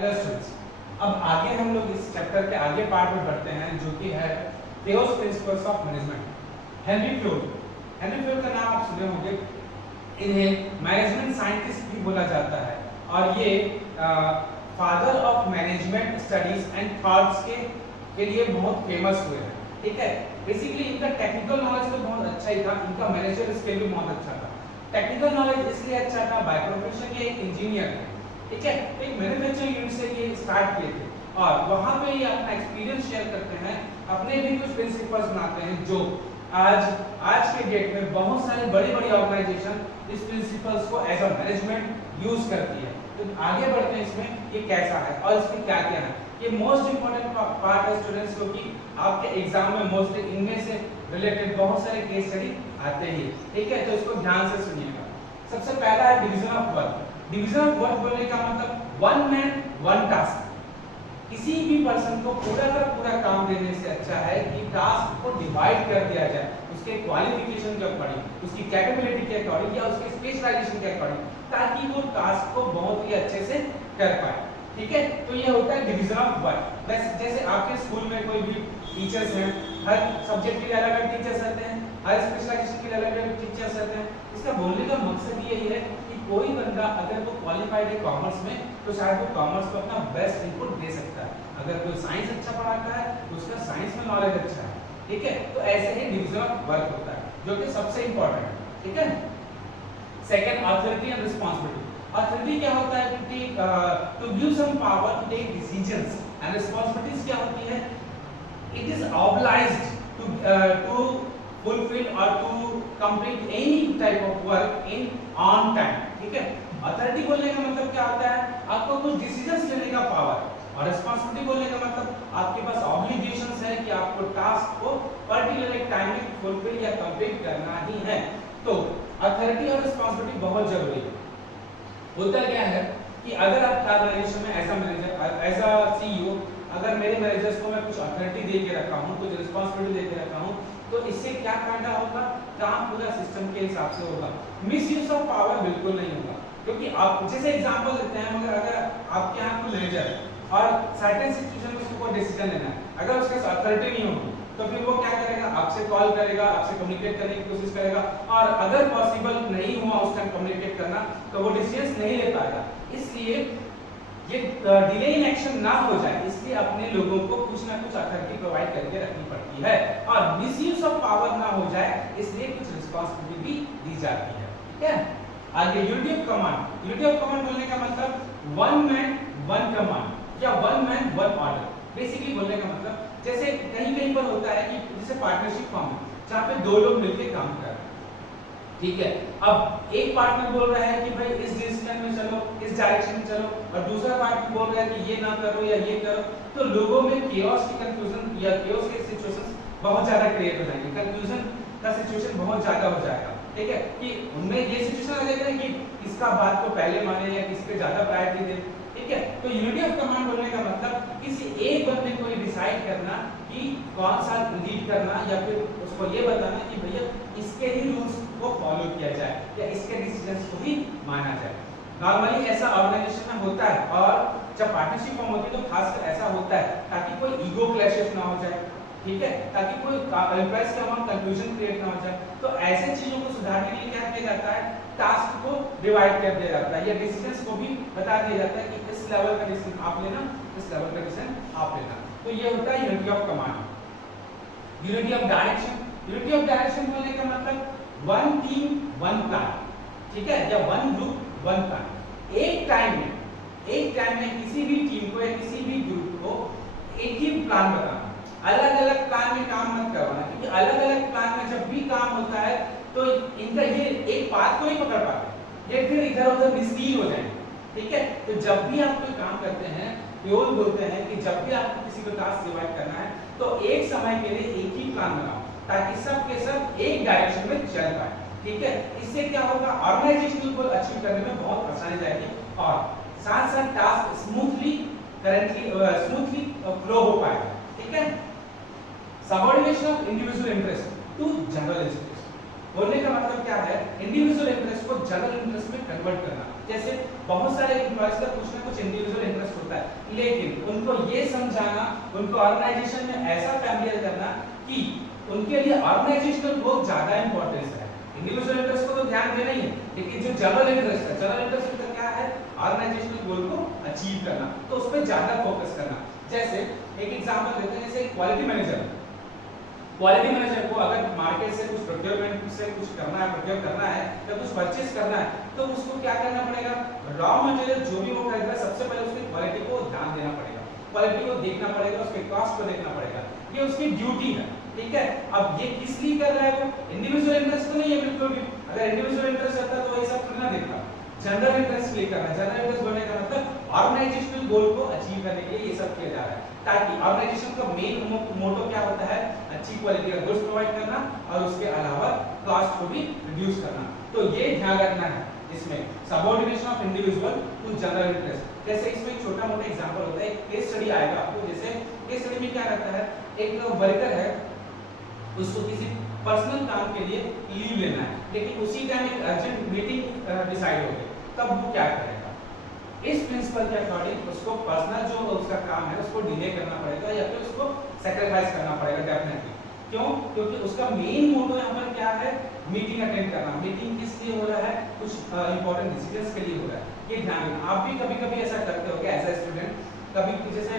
Hello students, अब आगे हम लोग इस चैप्टर के आगे पार्ट में बढ़ते हैं जो कि है theos principles of management. Henry fjord का नाम आप सुने होंगे। इन्हें मैनेजमेंट साइंटिस्ट भी बोला जाता है और ये father of management studies and thoughts के लिए बहुत फेमस हुए हैं। ठीक है, बेसिकली इनका टेक्निकल नॉलेज तो बहुत अच्छा ही था, इनका मैनेजर स्किल भी बहुत अच्छा था। टेक्निकल नॉलेज इसलिए अच्छा था, बाय प्रोफेशन ये एक इंजीनियर है। ठीक है, एक मैन्युफैक्चरिंग यूनिट से ये स्टार्ट किए थे और वहां पे ये अपना एक्सपीरियंस शेयर करते हैं, अपने भी कुछ प्रिंसिपल्स बनाते हैं जो आज के डेट में बहुत सारे बड़ी ऑर्गेनाइजेशन इस प्रिंसिपल्स को एज अ मैनेजमेंट यूज करती है। तो आगे बढ़ते हैं इसमें ये कैसा है और इसमें क्या क्या है। ये मोस्ट इंपोर्टेंट पार्ट है स्टूडेंट्स, क्योंकि आपके एग्जाम में मोस्टली इनमें से रिलेटेड बहुत सारे केस स्टडी आते ही। ठीक है, तो इसको ध्यान से सुनिएगा। सबसे पहला है division of work. Division of work बोलने का मतलब वन मैन वन टास्क। किसी भी पर्सन को पूरा का पूरा काम देने से अच्छा है कि टास्क को डिवाइड कर दिया जाए, उसके क्वालिफिकेशन के अकॉर्डिंग, उसकी कैपेबिलिटी के अकॉर्डिंग या उसके स्पेशलाइजेशन के अकॉर्डिंग, ताकि वो टास्क को बहुत ही अच्छे से कर पाए। ठीक है, तो ये होता है डिवीजन ऑफ वर्क। जैसे आपके स्कूल में कोई भी टीचर्स हैं, हर सब्जेक्ट के लिए अलग अलग टीचर्स रहते हैं, हर स्पेशलाइजेशन के लिए अलग अलग टीचर्स रहते हैं। इसका बोलने का मकसद यही है कि कोई बंदा अगर वो क्वालिफाइड है कॉमर्स में तो शायद वो कॉमर्स में अपना बेस्ट इनपुट दे सकता है। अगर कोई साइंस अच्छा पढ़ाता है तो उसका साइंस में नॉलेज अच्छा है। ठीक है, तो ऐसे ही डिवीजन ऑफ वर्क होता है जो कि सबसे इंपॉर्टेंट है। ठीक है, second authority and responsibility. Authority क्या होता है कि to give some power to take decisions, and responsibilities क्या होती है, it is obliged to fulfill or to complete any type of work in on time। ठीक है, अथॉरिटी बोलने का मतलब क्या होता है, आपको कुछ डिसीजंस लेने का पावर, और रिस्पांसिबिलिटी बोलने का मतलब आपके पास ऑब्लिगेशंस है कि आपको टास्क को पर्टिकुलर एक टाइम में फुलफिल या कंप्लीट करना ही है। तो अथॉरिटी और रिस्पांसिबिलिटी बहुत जरूरी है। होता क्या है कि अगर आप ऑर्गेनाइजेशन में as a manager, as a CEO, अगर मेरे मैनेजर्स को मैं कुछ अथॉरिटी दे के रखा हूं, कुछ रिस्पांसिबिलिटी दे के रखा हूं, तो इससे क्या फायदा होगा, काम पूरा सिस्टम के हिसाब से होगा, मिसयूज ऑफ पावर बिल्कुल नहीं होगा। क्योंकि आप जैसे एग्जांपल देते हैं, मगर अगर आपके यहाँ कोई मैनेजर है और सर्टेन सिचुएशन में उसको डिसीजन लेना है, अगर उसके पास अथॉरिटी नहीं होगी तो फिर वो क्या करेगा, आपसे कॉल करेगा, आपसे कम्युनिकेट करने की कोशिश करेगा, और अगर पॉसिबल नहीं हुआ उस टाइम कम्युनिकेट करना तो वो डिसीजन नहीं ले पाएगा। इसलिए ये डिले इन एक्शन ना हो जाए, इसलिए अपने लोगों को कुछ ना कुछ अथॉरिटी प्रोवाइड करके रखनी पड़ती है, और मिसयूज ऑफ पावर ना हो जाए इसलिए कुछ रिस्पांसिबिलिटी भी दी जाती है। ठीक है, आगे unity of command. Unity of command बोलने का मतलब वन मैन वन कमांड या one man one order. Basically बोलने का मतलब जैसे कहीं पर होता है कि जैसे पार्टनरशिप फॉर्म है जहाँ पे दो लोग मिलकर काम कर रहे हैं। ठीक है, अब एक पार्टनर बोल रहा है कि भाई इस डिसीजन में चलो, इस डायरेक्शन में चलो, और दूसरा पार्टनर बोल रहा है कि ये ना करो या ये करो, तो लोगों में केओस की कंफ्यूजन या केओस के सिचुएशंस बहुत ज्यादा क्रिएट हो जाएंगे, कंफ्यूजन का सिचुएशन बहुत ज्यादा हो जाएगा। ठीक है, कि उनमें ये सिचुएशन आ जाएगा कि किसका बात को पहले माने या किस पे ज्यादा प्रायोरिटी दे। ठीक है, तो यूनिटी ऑफ कमांड बोलने का मतलब किसी एक बंदे को ये डिसाइड करना कि कौन सा लीड करना, या फिर उसको ये बताना कि भैया इसके ही रूल्स को फॉलो किया जाए या इसके डिसीजंस को ही माना जाए। नॉर्मली ऐसा ऑर्गेनाइजेशन में होता है, और जब पार्टनरशिप फॉर्म होती है तो खासकर ऐसा होता है ताकि कोई ईगो क्लैशेस ना हो जाए। ठीक है, ताकि कोई एम्प्लॉइज के अमाउंट कंफ्यूजन क्रिएट ना हो जाए। तो ऐसे चीजों को सुधारने के लिए क्या किया जाता है, टास्क को डिवाइड कर दिया जाता है या डिसीजंस को भी बता दिया जाता है कि इस लेवल का डिसीजन आप लेना, इस लेवल का डिसीजन आप लेना। तो ये होता है unity of command. Unity of direction. Unity of direction बोलने का मतलब वन टीम वन प्लान। ठीक है, या वन ग्रुप वन प्लान। एक टाइम में किसी भी टीम को या किसी भी ग्रुप को एक ही प्लान बताना, अलग अलग प्लान में काम मत करवाना, क्योंकि अलग अलग प्लान में जब भी काम होता है तो इनका ये एक बात को नहीं पकड़ पाते, ये फिर इधर उधर मिसलीड हो जाएंगे। ठीक है, तो जब भी आप कोई काम करते हैं, प्योर बोलते हैं कि जब भी आपको किसी को टास्क डिवाइड करना है तो एक समय के लिए एक ही प्लान बनाओ, ताकि सब के सब एक डायरेक्शन में चल पाए। ठीक है, इससे क्या होगा, ऑर्गेनाइजेशनल गोल अचीव करने में बहुत आसानी जाएगी, और साथ साथ टास्क स्मूथली फ्लो हो पाएगा। ठीक है, subordination of individual interest to general interest. बोलने का मतलब क्या है, इंडिविजुअल इंटरेस्ट को जनरल इंटरेस्ट में कन्वर्ट करना। जैसे बहुत सारे एम्प्लॉइज का कुछ ना कुछ इंडिविजुअल इंटरेस्ट होता है, लेकिन उनको ये समझाना, उनको ऑर्गेनाइजेशन में ऐसा फैमिलियर करना कि उनके लिए ऑर्गेनाइजेशनल ग्रोथ ज्यादा इंपॉर्टेंस है। इंडिविजुअल इंटरेस्ट को तो ध्यान देना ही है, लेकिन जो जनरल इंटरेस्ट है, जनरल इंटरेस्ट का क्या है, ऑर्गेनाइजेशनल गोल को अचीव करना, तो उस पर ज्यादा फोकस करना। जैसे एक एग्जांपल देते हैं, जैसे क्वालिटी मैनेजर को अगर मार्केट से कुछ प्रोक्योरमेंट से कुछ करना है, प्रोक्योर करना है या कुछ परचेज करना है, तो उसको क्या करना पड़ेगा, रॉ मटेरियल जो भी वो खरीद रहा है सबसे पहले उसकी क्वालिटी को ध्यान देना पड़ेगा, क्वालिटी को देखना पड़ेगा, उसके कॉस्ट को देखना पड़ेगा, ये उसकी ड्यूटी है। ठीक है, अब ये किस लिए कर रहा है, वो इंडिविजुअल इंटरेस्ट तो नहीं है बिल्कुल भी। अगर इंडिविजुअल इंटरेस्ट रहता तो ये सब थोड़ी ना देखता, जनरल इंटरेस्ट लिए कर रहा है। जनरल इंटरेस्ट बनने का मतलब ऑर्गेनाइजेशनल गोल को अचीव करने के लिए ये सब किया जा रहा है, ताकि ऑर्गेनाइजेशन का मेन मोटो क्या होता है, अच्छी क्वालिटी का गुड्स प्रोवाइड करना और उसके अलावा कॉस्ट को भी रिड्यूस करना। तो ये ध्यान रखना है इसमें, subordination of individual to general interest. जैसे इसमें एक छोटा मोटा एग्जांपल होता है, एक केस स्टडी आएगा आपको। जैसे केस स्टडी में क्या रहता है, एक वर्कर है, उसको किसी पर्सनल काम के लिए लीव लेना है, लेकिन उसी टाइम एक अर्जेंट मीटिंग डिसाइड हो गई, तब वो क्या करेगा, इस प्रिंसिपल के अकॉर्डिंग उसको पर्सनल जो उसका काम है उसको डिले करना पड़ेगा या फिर उसको सैक्रिफाइस करना पड़ेगा डेफिनेटली। क्यों? क्योंकि उसका मेन मोटो यहाँ पर क्या है, मीटिंग अटेंड करना। मीटिंग किस लिए हो रहा है, कुछ इंपॉर्टेंट डिसीजंस के लिए हो रहा है, ये ध्यान रखना। आप भी कभी-कभी ऐसा करते हो एज ए स्टूडेंट, कभी जैसे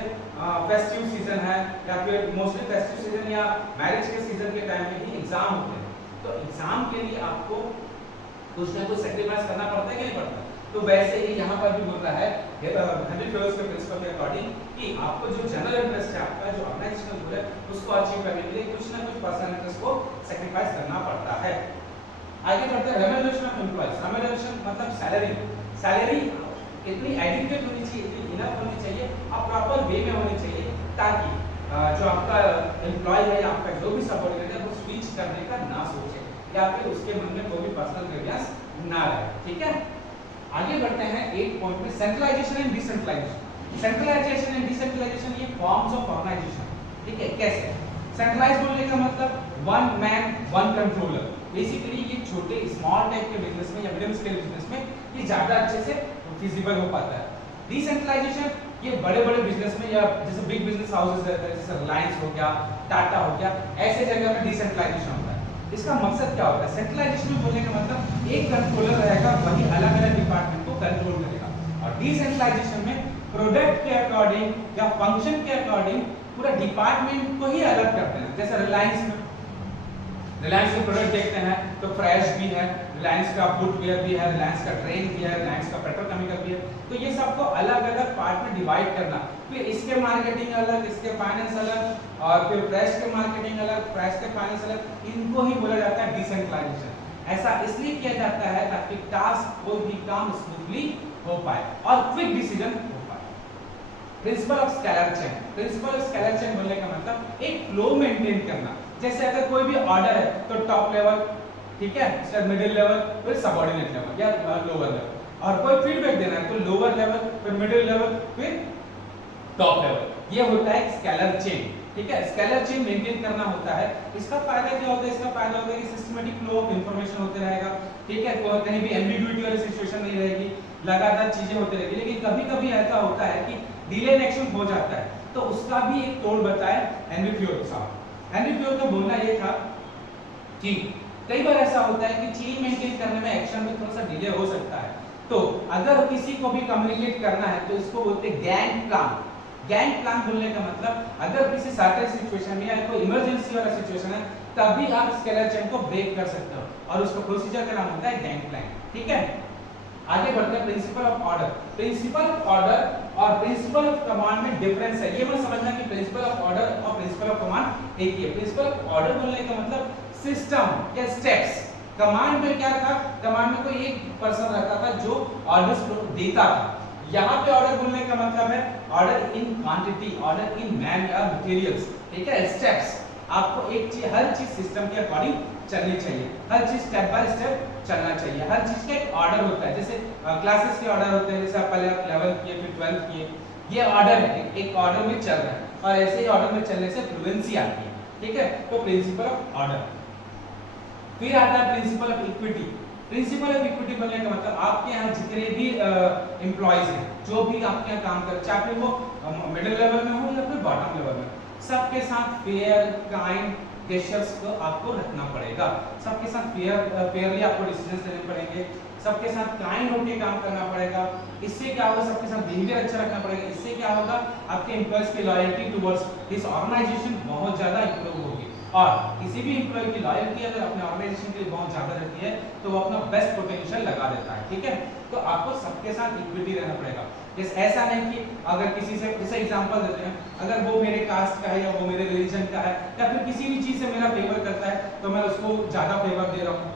फेस्टिव सीजन है या फिर मोस्टली फेस्टिव सीजन या मैरिज के सीजन के टाइम में ही एग्जाम होते हैं, तो एग्जाम के लिए आपको कुछ ना कुछ सैक्रिफाइस करना पड़ता है कि नहीं पड़ता। तो वैसे ही यहाँ पर भी बोल रहा है हेनरी फेलोज के प्रिंसिपल के अकॉर्डिंग कि आपको जो जनरल इंटरेस्ट है, आपका जो ऑर्गेनाइजेशनल गोल है, उसको अचीव करने के लिए कुछ ना कुछ पर्सनल इंटरेस्ट को सैक्रिफाइस करना पड़ता है। आगे बढ़ते हैं, रेम्यूनरेशन ऑफ एम्प्लॉइज। रेम्यूनरेशन मतलब सैलरी। सैलरी इतनी एडिक्वेट होनी चाहिए, इतनी इनफ होनी चाहिए और प्रॉपर वे में होनी चाहिए, ताकि जो आपका एम्प्लॉय है या आपका जो भी सबऑर्डिनेट है वो स्विच करने का ना सोचे या फिर उसके मन में कोई भी पर्सनल ग्रीवियंस ना रहे। ठीक है, आगे बढ़ते हैं 8 पॉइंट में, centralisation and decentralisation. Centralisation and decentralisation ये फॉर्म्स ऑफ ऑर्गेनाइजेशन। ठीक है, कैसे? सेंट्रलाइज बोलने का मतलब one man one controller. Basically ये छोटे स्मॉल टाइप के बिजनेस में या मीडियम स्केल बिजनेस में ये ज्यादा अच्छे से फिजिबल हो पाता है। डिसेंट्रलाइजेशन ये बड़े बड़े बिजनेस में या जैसे बिग बिजनेस हाउसेस रहते हैं, जैसे रिलायंस हो गया, टाटा हो गया, ऐसे जगह में डिसेंट्रलाइजेशन होता है। इसका मकसद क्या होता है? सेंट्रलाइजेशन में बोलने का मतलब एक कंट्रोलर रहेगा, वही अलग अलग डिपार्टमेंट को कंट्रोल करेगा। और डिसेंट्रलाइजेशन में प्रोडक्ट के अकॉर्डिंग या फंक्शन के अकॉर्डिंग पूरा डिपार्टमेंट को ही अलग करते हैं। जैसे रिलायंस में, रिलायंस के प्रोडक्ट देखते हैं तो फ्रेश भी है, रिलायंस का फुटवेयर भी है, रिलायंस का ट्रेन भी है, रिलायंस का पेट्रोकेमिकल भी है। तो ये सबको अलग अलग पार्ट में डिवाइड करना, फिर इसके मार्केटिंग अलग, इसके फाइनेंस अलग, और फिर फ्रेश के मार्केटिंग अलग, फ्रेश के फाइनेंस अलग, इनको ही बोला जाता है डिसेंट्रलाइजेशन। ऐसा इसलिए किया जाता है ताकि टास्क कोई भी काम स्मूथली हो पाए और क्विक डिसीजन हो पाए। Principle of scalar chain. Principle of scalar chain बोलने का मतलब एक फ्लो मेंटेन करना। जैसे अगर कोई भी ऑर्डर है तो टॉप लेवल, ठीक है, फिर मिडिल लेवल, फिर सबऑर्डिनेट लेवल या लोअर लेवल, और कोई फीडबैक देना है तो लोअर लेवल, फिर मिडिल लेवल, फिर टॉप लेवल। ये होता है स्केलर चेन। ठीक है, स्केलर चेन मेंटेन करना होता है। इसका फायदा क्या होता है? इसका फायदा होता है कि सिस्टमैटिक फ्लो ऑफ इंफॉर्मेशन होते रहेगा। ठीक है, कोई कहीं भी एम्बिग्युइटी वाली सिचुएशन नहीं रहेगी, लगातार चीजें होती रहेगी। लेकिन कभी-कभी ऐसा होता है कि डिले इन एक्शन हो जाता है, तो उसका भी एक तोड़ बताए हेनरी फ्योर्ड साहब। हेनरी फ्योर्ड का बोलना ये था कि कई बार ऐसा होता है कि चेन मेंटेन करने में एक्शन में थोड़ा सा डिले हो सकता है, तो अगर किसी को भी कम्युनिकेट करना है तो इसको बोलते हैं गैंग प्लान। गैंग प्लान बोलने का मतलब अगर किसी सर्टेन सिचुएशन में या कोई इमरजेंसी वाला सिचुएशन है, तभी आप स्केलर चेन को ब्रेक कर सकते हो, और उसका प्रोसीजर का नाम होता है गैंग प्लान। ठीक है, आगे बढ़ते हैं principle of order. Principle of order और प्रिंसिपल ऑफ कमांड में डिफरेंस है। ये मत समझना कि प्रिंसिपल ऑफ ऑर्डर और प्रिंसिपल ऑफ कमांड एक ही है। प्रिंसिपल ऑफ ऑर्डर बोलने का मतलब सिस्टम या स्टेप्स। कमांड में क्या था? कमांड में कोई एक पर्सन रहता था जो ऑर्डर्स देता था। यहाँ पे ऑर्डर बोलने का मतलब है order in quantity, order in man या मटेरियल्स। ठीक है, स्टेप्स। आपको एक चीज, हर चीज सिस्टम के अकॉर्डिंग चलनी चाहिए, हर चीज स्टेप बाय स्टेप चलना चाहिए। हर चीज का एक ऑर्डर होता है। जैसे क्लासेस के ऑर्डर होते हैं, जैसे आप पहले 11th किए फिर 12th किए, ये ऑर्डर है, एक ऑर्डर में चल रहा है, और ऐसे ही ऑर्डर में चलने से फ्लुएंसी आती है। ठीक है, तो प्रिंसिपल ऑफ ऑर्डर। फिर आता है principle of equity. Principle of equity बोलने का मतलब आपके यहाँ जितने भी एम्प्लॉयज हैं, जो भी आपके यहाँ काम कर, चाहे वो मिडिल लेवल में हो या फिर बॉटम लेवल में, सबके साथ फेयर काइंड गेस्चर्स को आपको रखना पड़ेगा। सबके साथ फेयरली आपको डिसीजंस लेने पड़ेंगे, सबके साथ काइंड होकर काम करना पड़ेगा। इससे क्या होगा, सबके साथ बिहेवियर अच्छा रखना पड़ेगा। इससे क्या होगा, आपके एम्प्लॉयज की लॉयल्टी टुवर्ड्स दिस ऑर्गेनाइजेशन बहुत ज्यादा इंप्रूव होगी। और किसी भी एम्प्लॉय की लॉयल्टी अगर अपने ऑर्गेनाइजेशन के लिए बहुत ज्यादा रहती है तो वो अपना बेस्ट पोटेंशियल लगा देता है। ठीक है, तो आपको सबके साथ इक्विटी रहना पड़ेगा। जैसे ऐसा नहीं कि अगर किसी से, जैसे एग्जांपल देते हैं, अगर वो मेरे कास्ट का है या वो मेरे रिलीजन का है या फिर किसी भी चीज से मेरा फेवर करता है तो मैं उसको ज्यादा फेवर दे रहा हूँ,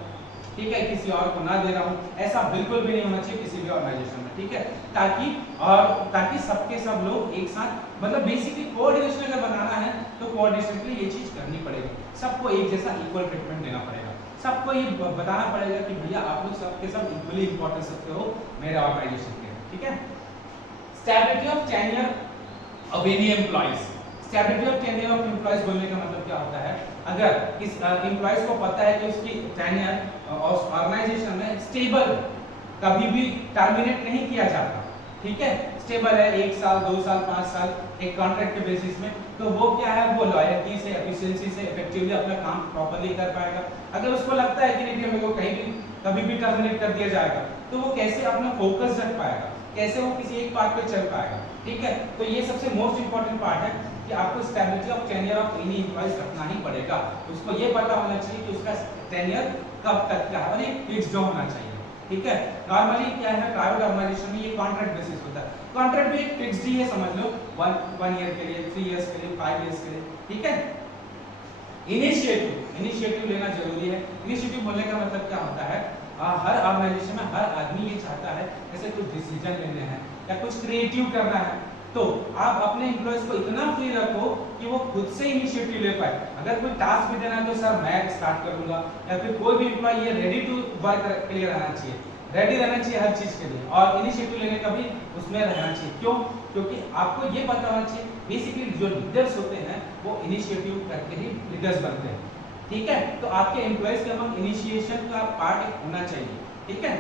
ठीक है, किसी और को ना दे रहा हूँ, ऐसा बिल्कुल भी नहीं होना चाहिए किसी भी ऑर्गेनाइजेशन में। ठीक है, ताकि सबके सब लोग एक साथ, मतलब बेसिकली कोऑर्डिनेशन अगर बनाना है तो कोऑर्डिनेशन के लिए ये चीज करनी पड़ेगी। सबको एक जैसा इक्वल ट्रीटमेंट देना पड़ेगा, सबको ये बताना पड़ेगा कि भैया आप लोग सबके सब इक्वली इंपॉर्टेंस रखते हो मेरे ऑर्गेनाइजेशन के। ठीक है, stability of tenure of any employees. Stability of tenure of employees बोलने का मतलब क्या होता है, अगर किस एम्प्लॉइज को पता है कि उसकी टेन्योर ऑर्गेनाइजेशन में स्टेबल, कभी भी टर्मिनेट नहीं किया जाता, ठीक है, स्टेबल है 1 साल 2 साल 5 साल एक कॉन्ट्रैक्ट के बेसिस में, तो वो क्या है, वो लॉयल्टी से, एफिशिएंसी से इफेक्टिवली अपना काम प्रॉपर्ली कर पाएगा। अगर उसको लगता है कि नहीं मेरे को कहीं भी कभी भी टर्मिनेट कर दिया जाएगा तो वो कैसे अपना फोकस रख पाएगा, कैसे वो किसी एक पार्ट पे चल पाएगा। ठीक है, तो ये सबसे मोस्ट इंपॉर्टेंट पार्ट है कि आपको stability of tenure of any employees रखना ही पड़ेगा। उसको ये पता होना चाहिए कि उसका टेन्योर कब तक का है और एक फिक्स्ड होना चाहिए। ठीक है, नॉर्मली क्या है, प्राइवेट ऑर्गेनाइजेशन में ये कॉन्ट्रैक्ट बेसिस होता है, कॉन्ट्रैक्ट भी एक फिक्स्ड ही है, समझ लो 1 ईयर के लिए, 3 इयर्स के लिए, 5 इयर्स के लिए। ठीक है, इनिशिएटिव लेना जरूरी है। इनिशिएटिव बोलने का मतलब क्या होता है, हर ऑर्गेनाइजेशन में हर आदमी ये चाहता है जैसे कुछ डिसीजन लेने हैं या कुछ क्रिएटिव करना है, तो आप अपने एम्प्लॉयज को इतना फ्री रखो कि वो खुद से इनिशिएटिव ले पाए। अगर कोई टास्क भी देना है तो सर मैं स्टार्ट करूंगा, या फिर कोई भी एम्प्लॉय ये रेडी टू वर्क के लिए रहना चाहिए, रेडी रहना चाहिए हर चीज के लिए, और इनिशिएटिव लेने का भी उसमें रहना चाहिए। क्यों? क्योंकि आपको ये पता होना चाहिए बेसिकली जो लीडर्स होते हैं वो इनिशिएटिव करके ही लीडर्स बनते हैं। ठीक है, तो आपके एम्प्लॉयज के अमंग इनिशिएशन का पार्ट एक होना चाहिए। ठीक है,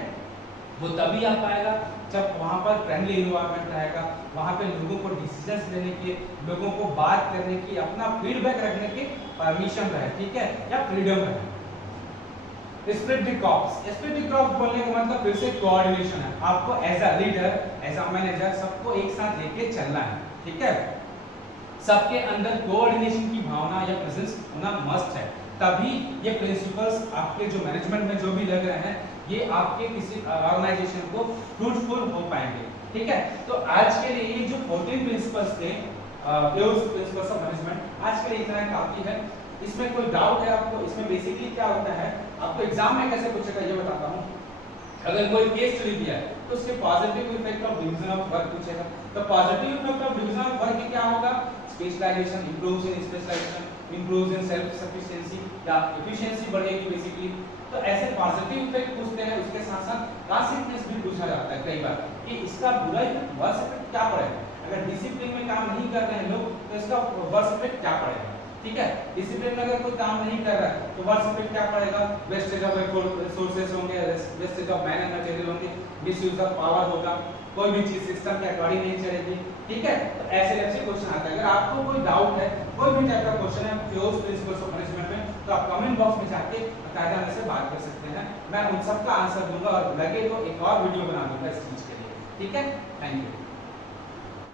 वो तभी आ पाएगा जब वहाँ पर फ्रेंडली इन्वायरमेंट रहेगा, वहाँ पे लोगों को डिसीजंस लेने के, लोगों को बात करने की, अपना फीडबैक रखने की परमिशन रहे। ठीक है, या फ्रीडम रहे। Split the crops, split the crops बोलने का मतलब फिर से कोऑर्डिनेशन है। आपको as a leader, as a manager सबको एक साथ लेके चलना है। ठीक है, सबके अंदर कोऑर्डिनेशन की भावना या प्रेजेंस होना मस्ट है, तभी ये प्रिंसिपल्स आपके जो मैनेजमेंट में जो भी लग रहे हैं ये आपके किसी ऑर्गेनाइजेशन को फ्रूटफुल हो पाएंगे। ठीक है, तो आज के लिए ये जो 14 प्रिंसिपल्स थे, प्रिंसिपल्स ऑफ मैनेजमेंट, आज के लिए इतना काफी है। इसमें कोई डाउट है आपको? इसमें बेसिकली क्या होता है, आपको एग्जाम में कैसे पूछेगा ये बताता हूँ। अगर कोई केस स्टडी दिया है तो उसके positive effect of division of work पूछेगा, तो positive effect of division of work क्या होगा, specialisation improves in specialisation, improves in self sufficiency या एफिशिएंसी बढ़ेगी बेसिकली। तो ऐसे पॉजिटिव इफेक्ट पूछते हैं, उसके साथ साथ कॉन्सिक्वेंस भी पूछा जाता है कई बार कि इसका बुरा वर्स इफेक्ट क्या पड़ेगा, अगर डिसिप्लिन में काम नहीं कर रहे हैं लोग तो इसका वर्स इफेक्ट क्या पड़ेगा। ठीक है, डिसिप्लिन में अगर कोई काम नहीं कर रहा है तो वर्स इफेक्ट क्या पड़ेगा, वेस्टेज ऑफ रिसोर्सेज होंगे, wastage of man and material होंगे, मिसयूज ऑफ पावर होगा, कोई भी चीज सिस्टम के अकॉर्डिंग नहीं चलेगी। ठीक है, तो ऐसे ऐसे क्वेश्चन आता है। अगर आपको कोई डाउट है, कोई भी टाइप का क्वेश्चन है फ्यूज प्रिंसिपल्स ऑफ मैनेजमेंट में, तो आप कमेंट बॉक्स में जाके बकायदा मेरे से बात कर सकते हैं, मैं उन सब का आंसर दूंगा और लगे तो एक और वीडियो बना दूंगा इस चीज के लिए। ठीक है, थैंक यू।